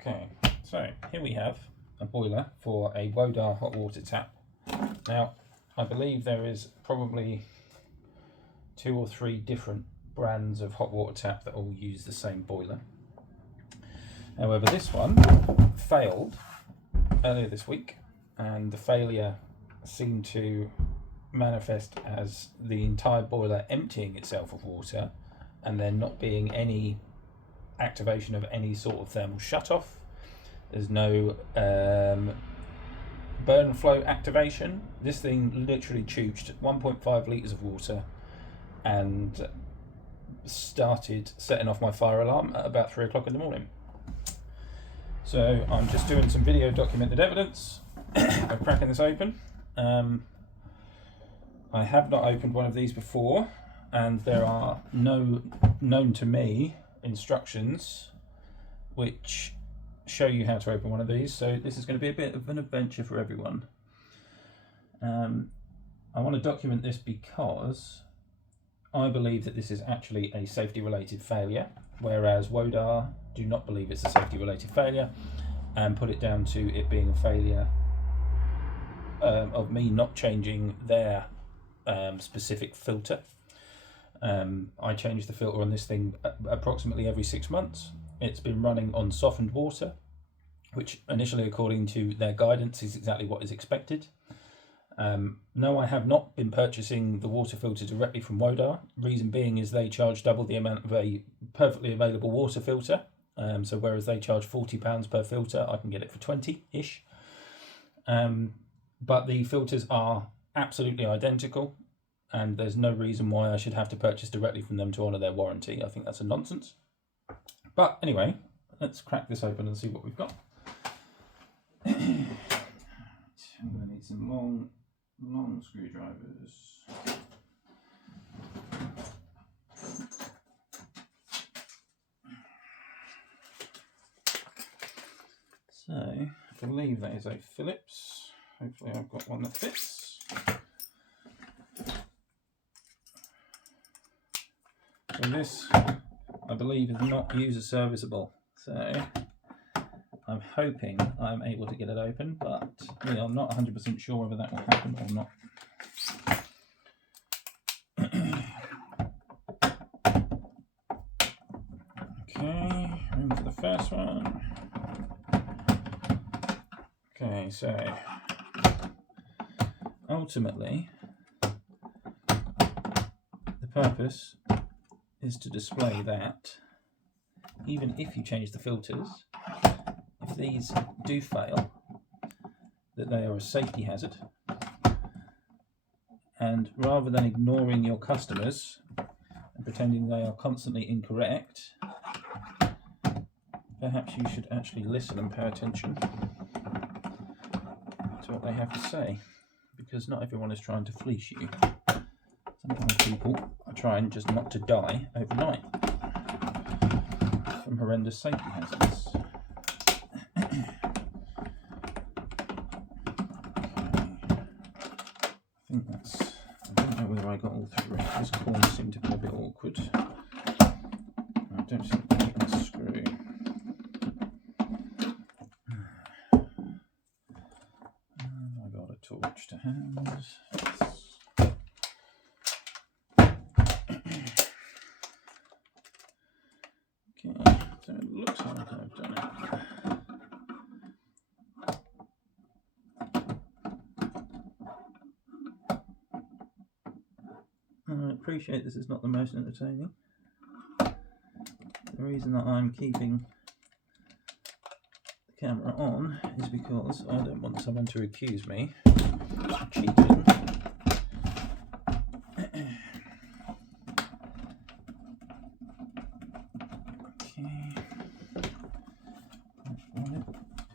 Okay, so here we have a boiler for a Wodar hot water tap. Now, I believe there is probably 2 or 3 different brands of hot water tap that all use the same boiler. However, this one failed earlier this week, and the failure seemed to manifest as the entire boiler emptying itself of water and there not being any activation of any sort of thermal shutoff. There's no burn flow activation. This thing literally chooched 1.5 litres of water and started setting off my fire alarm at about 3 o'clock in the morning. So I'm just doing some video documented evidence of cracking this open. I have not opened one of these before, and there are no known to me instructions which show you how to open one of these, so this is going to be a bit of an adventure for everyone. I want to document this because I believe that this is actually a safety related failure, whereas Wodar do not believe it's a safety related failure and put it down to it being a failure of me not changing their specific filter. I change the filter on this thing approximately every 6 months. It's been running on softened water, which initially, according to their guidance, is exactly what is expected. No, I have not been purchasing the water filter directly from Wodar. Reason being is they charge double the amount of a perfectly available water filter. So whereas they charge £40 per filter, I can get it for 20-ish. But the filters are absolutely identical, and there's no reason why I should have to purchase directly from them to honour their warranty. I think that's a nonsense. But anyway, let's crack this open and see what we've got. I'm going to need some long screwdrivers. So, I believe that is a Phillips. Hopefully I've got one that fits. So this, I believe, is not user serviceable. So I'm hoping I'm able to get it open, but we are not 100% sure whether that will happen or not. Okay, room for the first one. Okay, so ultimately the purpose is to display that even if you change the filters, if these do fail, that they are a safety hazard, and rather than ignoring your customers and pretending they are constantly incorrect, perhaps you should actually listen and pay attention to what they have to say, because not everyone is trying to fleece you. Sometimes people are trying just not to die overnight from horrendous safety hazards. I don't know whether I got all 3. This corner seemed to be a bit awkward. I don't seem to get that screw. I got a torch to hand. Okay, so it looks like I've done it. I appreciate this is not the most entertaining. The reason that I'm keeping the camera on is because I don't want someone to accuse me of cheating. Okay, that's what it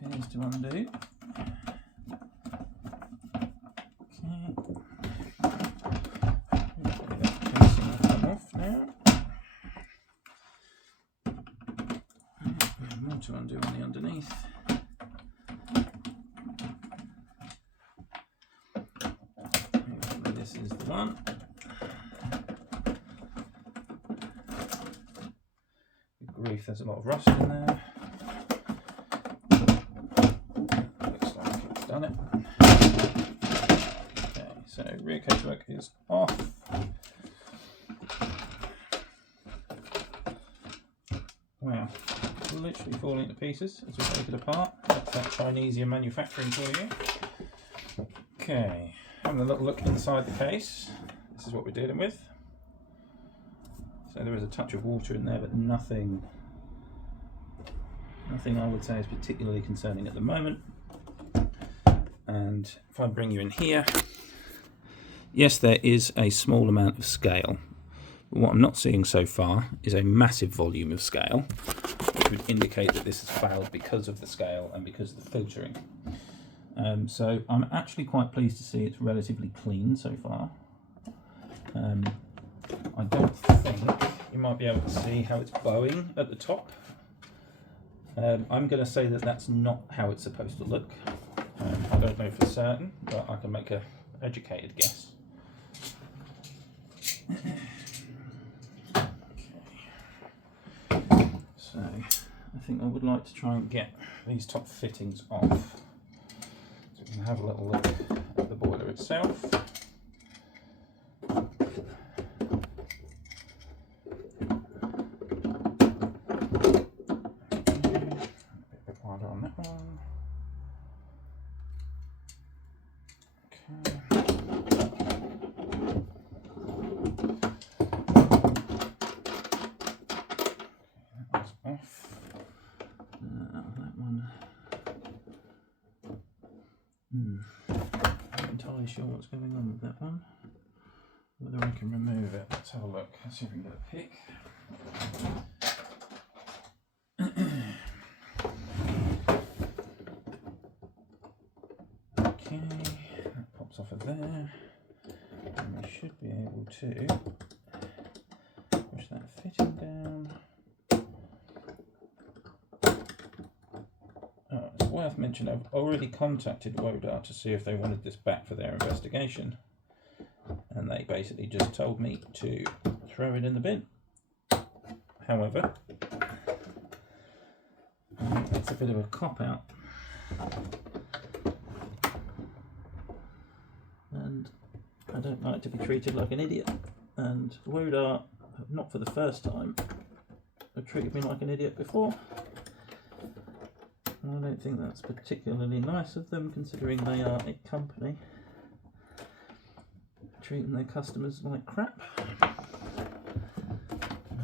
appears to undo. To undo on the underneath. Hopefully this is the one. Good grief, there's a lot of rust in there. done it. Okay, so rear casework is off. Wow, it's literally falling to pieces as we take it apart. That's that Chinesian manufacturing for you. Okay, having a little look inside the case. This is what we're dealing with. So there is a touch of water in there, but nothing I would say is particularly concerning at the moment. And if I bring you in here, yes, there is a small amount of scale. But what I'm not seeing so far is a massive volume of scale, which would indicate that this has failed because of the scale and because of the filtering. So I'm actually quite pleased to see it's relatively clean so far. I don't think you might be able to see how it's bowing at the top. I'm going to say that that's not how it's supposed to look. I don't know for certain, but I can make an educated guess. Okay. So I think I would like to try and get these top fittings off. So we can have a little look at the boiler itself. Not entirely sure what's going on with that one. Whether I can remove it. Let's have a look. Let's see if we can get a pick. Okay, that pops off of there. And we should be able to push that fitting down. It's worth mentioning I've already contacted Wodar to see if they wanted this back for their investigation, and they basically just told me to throw it in the bin. However, it's a bit of a cop-out, and I don't like to be treated like an idiot, and Wodar, not for the first time, have treated me like an idiot before. I don't think that's particularly nice of them, considering they are a company treating their customers like crap. No,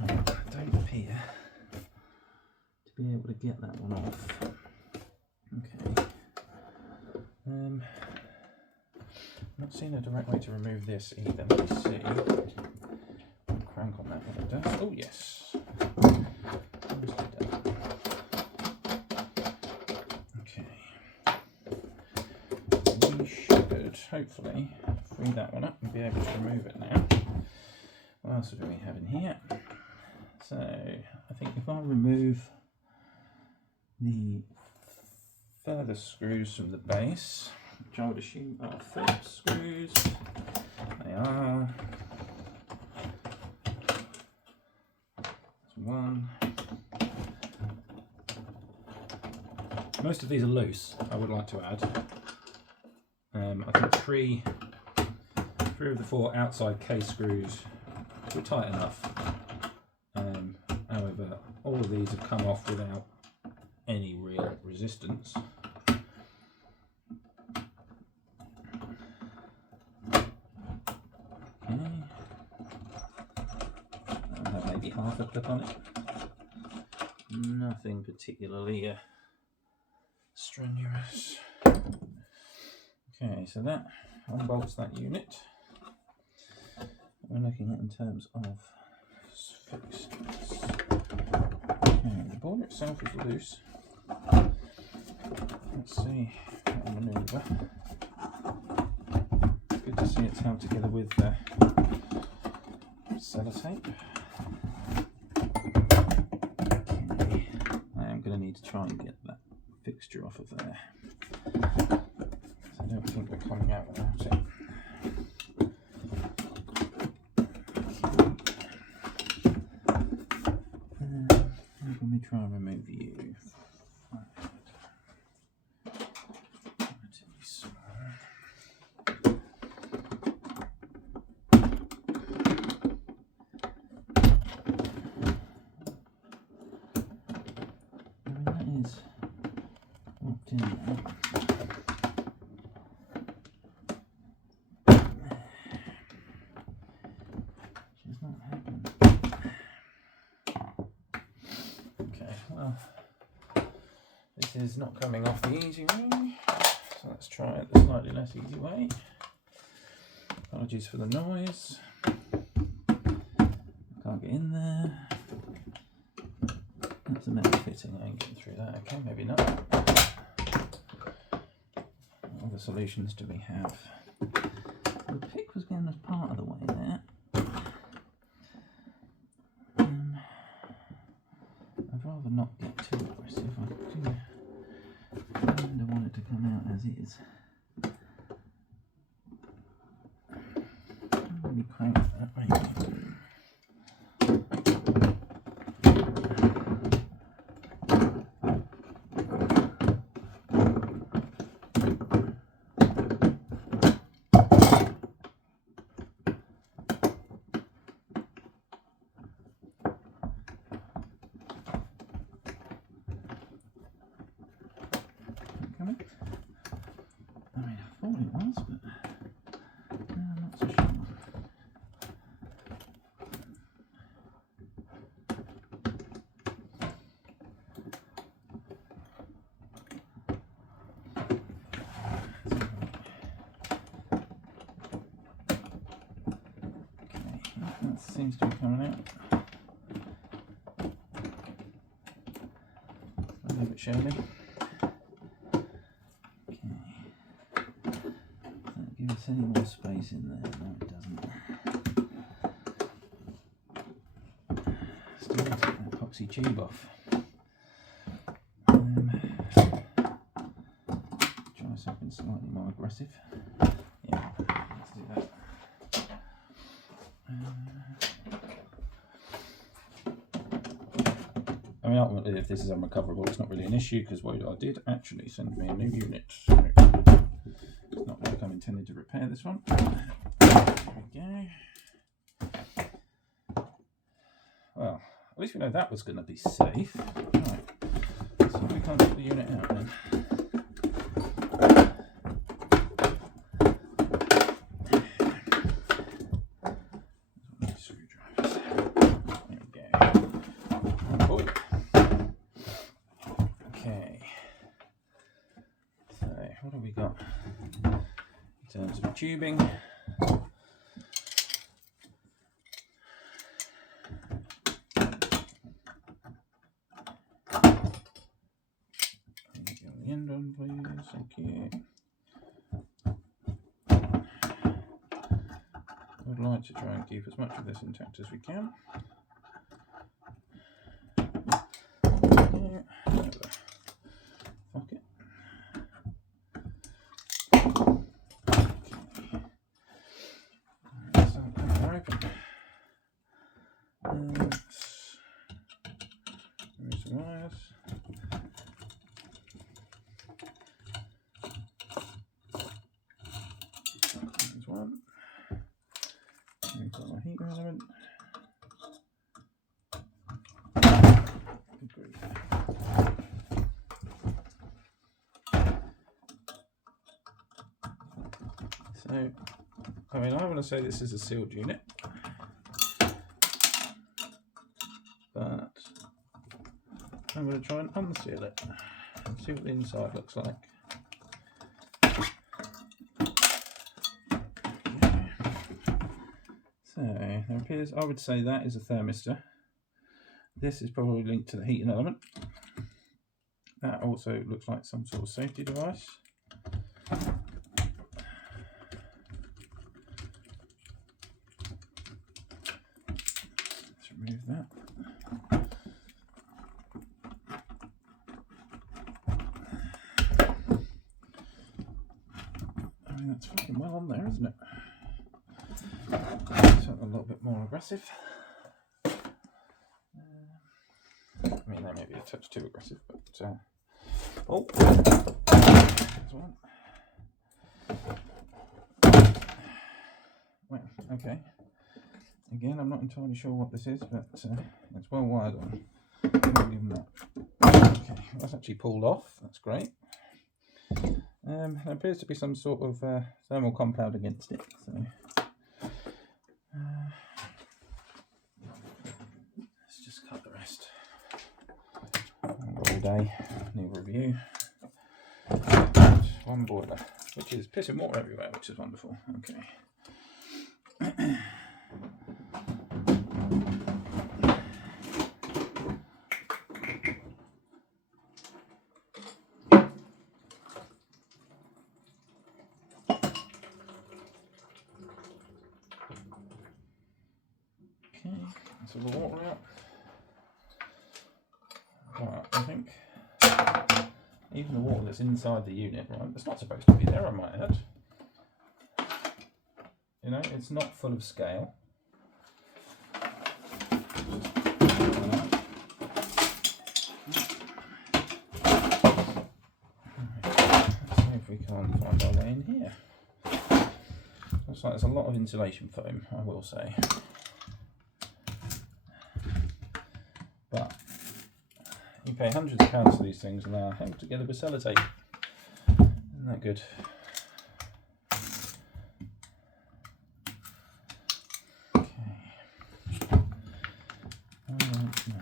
I don't appear to be able to get that one off. Okay. I'm not seeing a direct way to remove this either. Let me see. Crank on that when it does. Oh yes. Hopefully free that one up and be able to remove it now. What else do we have in here? So I think if I remove the further screws from the base, which I would assume are Phillips screws, they are. That's one. Most of these are loose, I would like to add. I think three of the four outside case screws were tight enough. However, all of these have come off without any real resistance. Okay. I'll have maybe half a clip on it. Nothing particularly strenuous. Okay, so that unbolts that unit. We're looking at in terms of fixtures. Okay, the boiler itself is loose. Let's see how to manoeuvre. It's good to see it's held together with the sellotape. Okay, I am going to need to try and get that fixture off of there. I don't think we're coming out without it. Let me try and remove you. in there. Which is not happening. Okay, well, this is not coming off the easy way, so let's try it the slightly less easy way. Apologies for the noise. Can't get in there. That's a metal fitting, I ain't getting through that. Okay, maybe not. Other solutions do we have? The pick was going as part of the way there. I'd rather not get too aggressive. I kind of want it to come out as is. Really crank that way. I mean, I thought it was, but no, I'm not so sure. Okay, that seems to be coming out. A little bit shiny. Give us any more space in there? No, it doesn't. Still take that epoxy tube off. Try something slightly more aggressive. Yeah, let's do that. I mean, ultimately, if this is unrecoverable, it's not really an issue because Wodar did actually send me a new unit. So it's not like I'm intending to repair this one. There we go. Well, at least we know that was going to be safe. Right, so we can't get the unit out then. Screwdrivers. There we go. Oh boy. Okay. So, what have we got? In terms of tubing, the end on, please. Thank you. I would like to try and keep as much of this intact as we can. Yeah. Fuck it. Open. Remove some wires. There's one. We've got our heater element. Good grief. So, I mean, I want to say this is a sealed unit. But I'm going to try and unseal it and see what the inside looks like. So there appears, I would say that is a thermistor. This is probably linked to the heating element. That also looks like some sort of safety device. Let's remove that. I mean, that's fucking well on there, isn't it? Something a little bit more aggressive. I mean, they may be a touch too aggressive, but oh, there's one. Well, okay. Again, I'm not entirely sure what this is, but it's well wired on. I'll give them that. Okay, well, that's actually pulled off. That's great. There appears to be some sort of thermal compound against it, so let's just cut the rest. All day, new review. And one boiler, which is pissing water everywhere, which is wonderful. Okay. So the water out. Right, I think even the water that's inside the unit, right, it's not supposed to be there, I might add. You know, it's not full of scale. Let's see if we can't find our way in here. Looks like there's a lot of insulation foam, I will say. But you pay hundreds of pounds for these things and they are held together with sellotape. Isn't that good? Okay. I don't know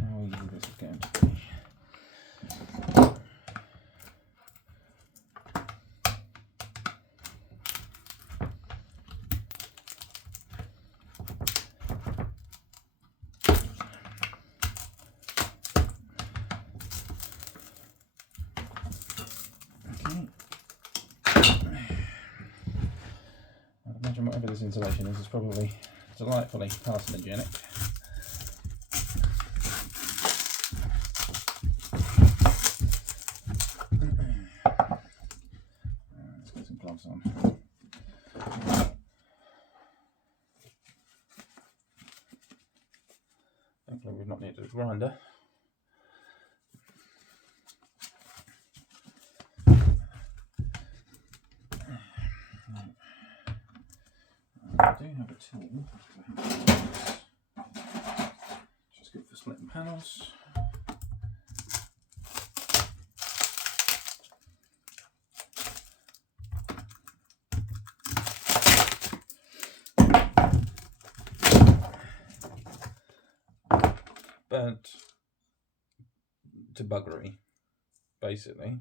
how easy this is going to be. Whatever this insulation is probably delightfully carcinogenic. Let's get some gloves on. Thankfully we've not needed a grinder. I do have a tool, which is good for splitting panels. Burnt to buggery, basically.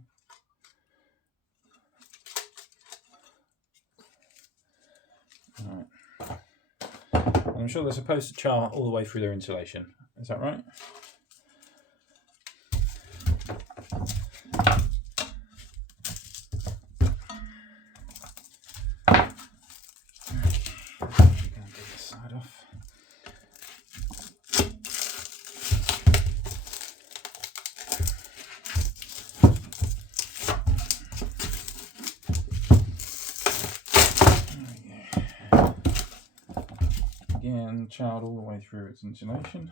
Right. I'm sure they're supposed to char all the way through their insulation. Is that right? We're going to get this side off. Again, charred all the way through its insulation.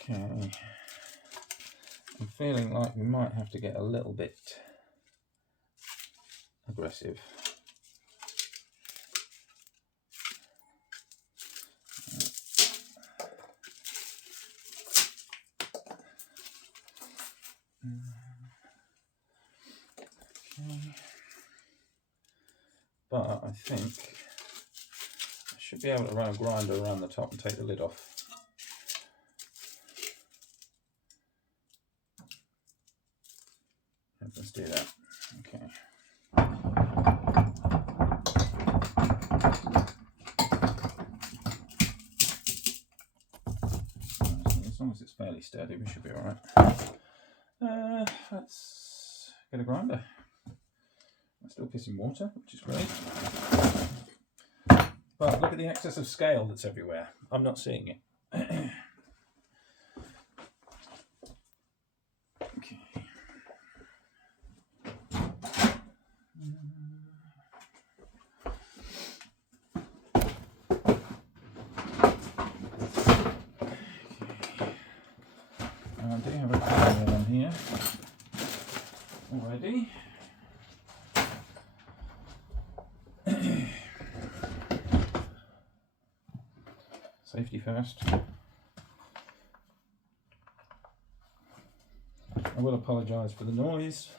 Okay, I'm feeling like we might have to get a little bit aggressive. Okay. But I think I should be able to run a grinder around the top and take the lid off. Let's do that. Okay. As long as it's fairly sturdy, we should be all right. Let's get a grinder. I'm still pissing water, which is great. But look at the excess of scale that's everywhere. I'm not seeing it. Okay. I do have a couple on here already. Safety first. I will apologise for the noise.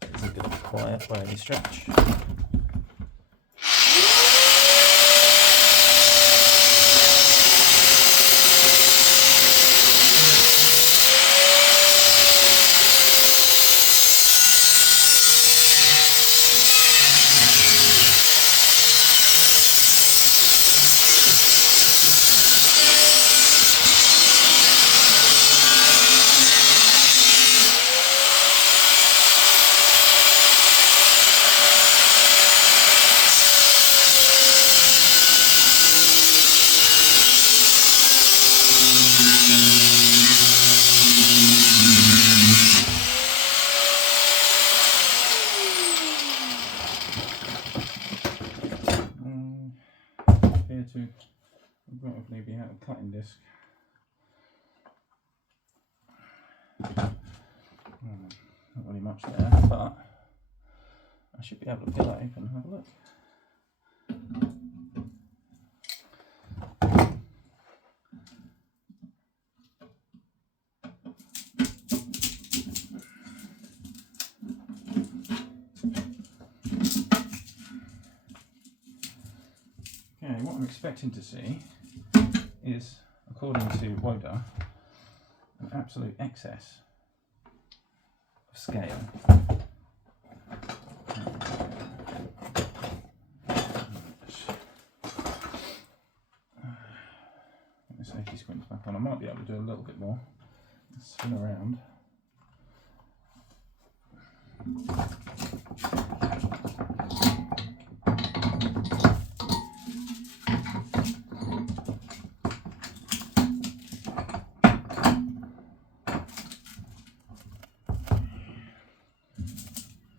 It's a bit of quiet by any stretch. To probably be out of cutting disc. Not really much there, but I should be able to peel that open and have a look. Okay, what I'm expecting to see is, according to Wodar, an absolute excess of scale. Get the safety squints back on. I might be able to do a little bit more. Spin around.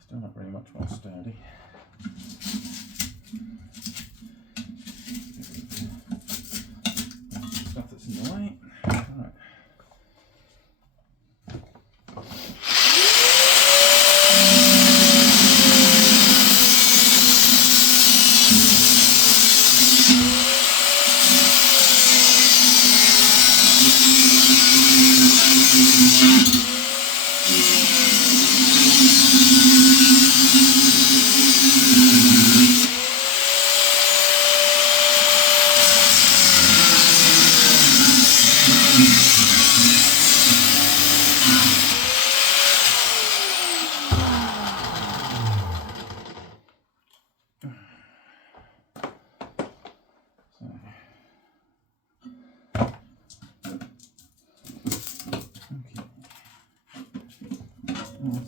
Still not very much more sturdy. Stuff that's in the way. Right.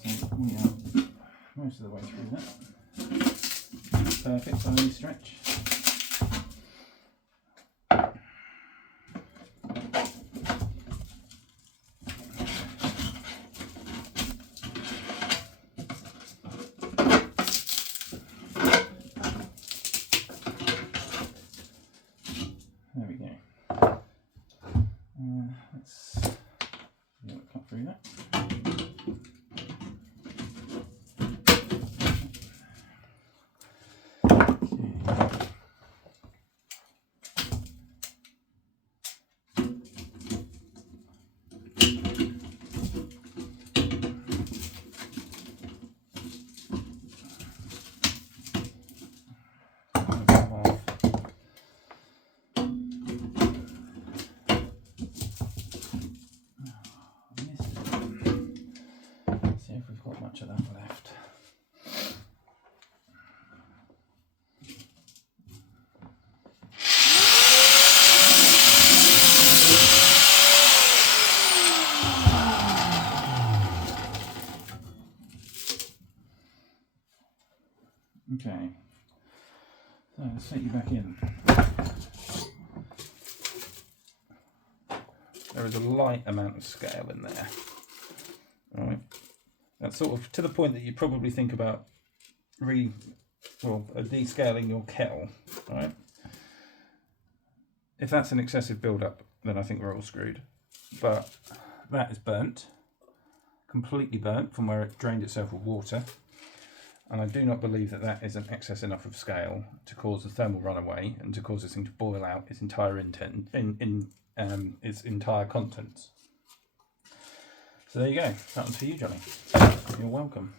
So we are most of the way through that. Perfect by any stretch. There we go. Let's cut through that. See if we've got much of that left. Okay, so let's take you back in. There is a light amount of scale in there. All right, that's sort of to the point that you probably think about descaling your kettle. All right, if that's an excessive build-up, then I think we're all screwed. But that is burnt, completely burnt from where it drained itself with water. And I do not believe that that is an excess enough of scale to cause the thermal runaway and to cause this thing to boil out its entire its entire contents. So there you go. That one's for you, Johnny. You're welcome.